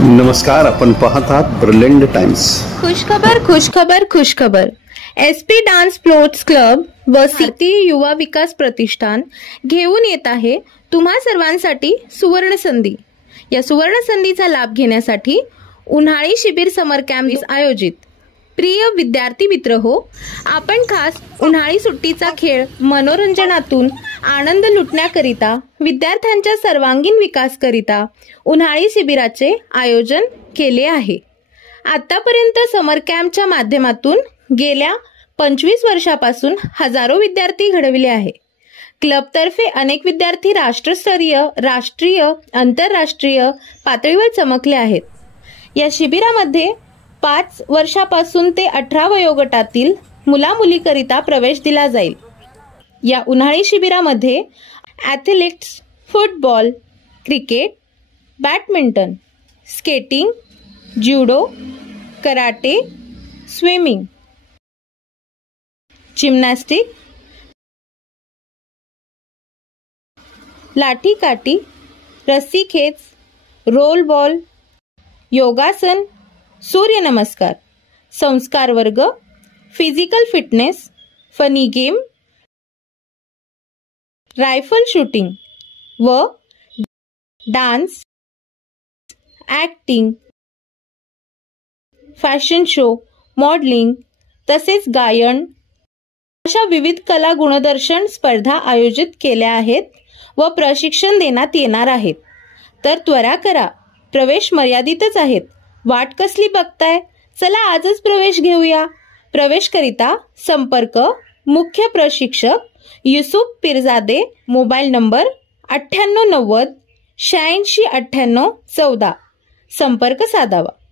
नमस्कार, आपण पाहत आहात ब्रिलियंट टाइम्स। खुशखबर खुशखबर खुशखबर। एसपी डान्स स्पोर्ट्स क्लब व भारतीय युवा विकास प्रतिष्ठान घेऊन येत आहे तुम्हा सर्वांसाठी सुवर्ण संधी। या सुवर्ण संधीचा लाभ घेण्यासाठी उन्हाळी शिबिर समर कॅम्प आयोजित। प्रिय विद्यार्थी मित्र हो, आपण खास उन्हाळी सुट्टीचा खेळ मनोरंजनातून आनंद लुटण्याकरिता विद्यार्थ्यांच्या सर्वांगीण विकासकरिता उन्हाळी शिबिराचे आयोजन केले आहे। आतापर्यंत समर कॅम्पच्या माध्यमातून गेल्या 25 वर्षापासून हजारो विद्यार्थी घडविले आहे। क्लबतर्फे अनेक विद्यार्थी राष्ट्रस्तरीय, राष्ट्रीय, आंतरराष्ट्रीय पातळीवर चमकले आहेत। या शिबिरामध्ये 5 वर्षापासून ते 18 वयोगटातील मुला-मुलीकरिता प्रवेश दिला जाईल। या उन्हाळी शिबिरामध्ये athletics, football, cricket, badminton, skating, judo, karate, swimming, gymnastic, लाठी-काठी, रस्सीखेच, रोल बॉल, योगासन, सूर्यनमस्कार, संस्कार वर्ग, physical fitness, funny game, rifle shooting व dance, acting, fashion show, modelling तसेच गायन अशा विविध कला गुणदर्शन स्पर्धा आयोजित केल्या आहेत व प्रशिक्षण देण्यात येणार आहेत। तर त्वरा करा, प्रवेश मर्यादितच आहेत। वाट कसली बघताय? चला आजच प्रवेश घेऊया। प्रवेशकरिता संपर्क मुख्य प्रशिक्षक युसुफ पीरजादे, मोबाईल नंबर 9890 86 98 14, संपर्क साधावा।